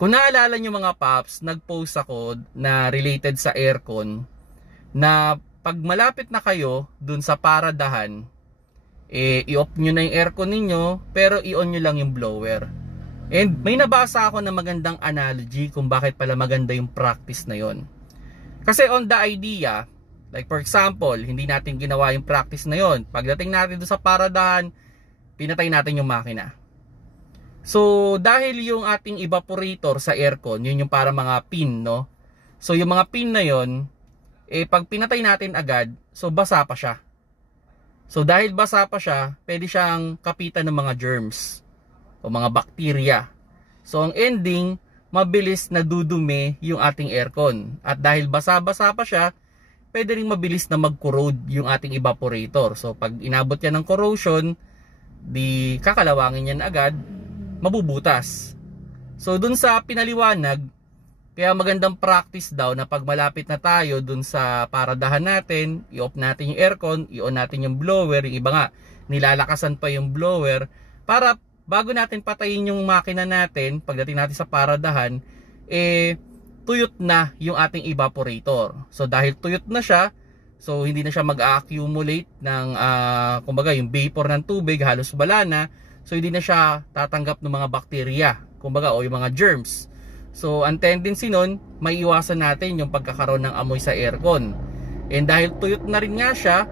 Kung naalala nyo mga paps, nag-post ako na related sa aircon na pag malapit na kayo dun sa paradahan, i-off nyo na yung aircon ninyo pero i-on nyo lang yung blower. And may nabasa ako na magandang analogy kung bakit pala maganda yung practice na yon. Kasi on the idea, like for example, hindi natin ginawa yung practice na yon. Pagdating natin dun sa paradahan, pinatay natin yung makina. So, dahil yung ating evaporator sa aircon, yun yung para mga pin, no? So, yung mga pin na yun, pag pinatay natin agad, so basa pa siya. So, dahil basa pa siya, pwede siyang kapitan ng mga germs o mga bacteria. So, ang ending, mabilis na dudumi yung ating aircon. At dahil basa-basa pa siya, pwede rin mabilis na mag-corrode yung ating evaporator. So, pag inabot yan ng corrosion, di kakalawangin yan agad, mabubutas. So dun sa pinaliwanag, kaya magandang practice daw na pag malapit na tayo dun sa paradahan natin, i-off natin yung aircon, i-on natin yung blower, yung iba nga nilalakasan pa yung blower para bago natin patayin yung makina natin, pagdating natin sa paradahan, tuyot na yung ating evaporator. So dahil tuyot na siya, so hindi na siya mag-accumulate ng kumbaga yung vapor ng tubig, halos wala na. So hindi na siya tatanggap ng mga bakterya, kumbaga, o yung mga germs. So ang tendency nun, maiiwasan natin yung pagkakaroon ng amoy sa aircon. And dahil tuyot na rin nga siya,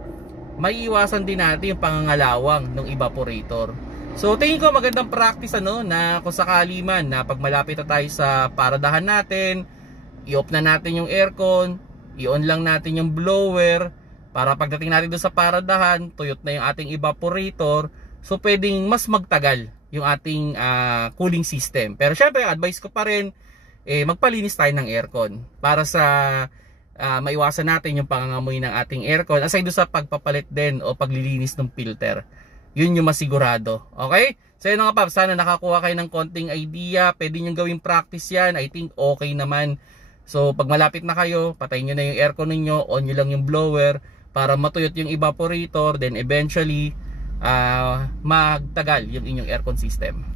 maiiwasan din natin yung pangangalawang ng evaporator. So tingin ko magandang practice na kung sakali man na pag malapit na tayo sa paradahan natin, i-off na natin yung aircon, i-on lang natin yung blower para pagdating natin doon sa paradahan, tuyot na yung ating evaporator. So pwedeng mas magtagal yung ating cooling system. Pero syempre, advice ko pa rin, magpalinis tayo ng aircon para sa maiwasan natin yung pangangamoy ng ating aircon. Aside doon sa pagpapalit din o paglilinis ng filter. Yun yung masigurado. Okay? So yun nga pa, sana nakakuha kayo ng konting idea. Pwede nyo gawing practice yan. I think okay naman. So pag malapit na kayo, patayin nyo na yung aircon ninyo, on nyo lang yung blower para matuyot yung evaporator, then eventually magtagal yung inyong aircon system.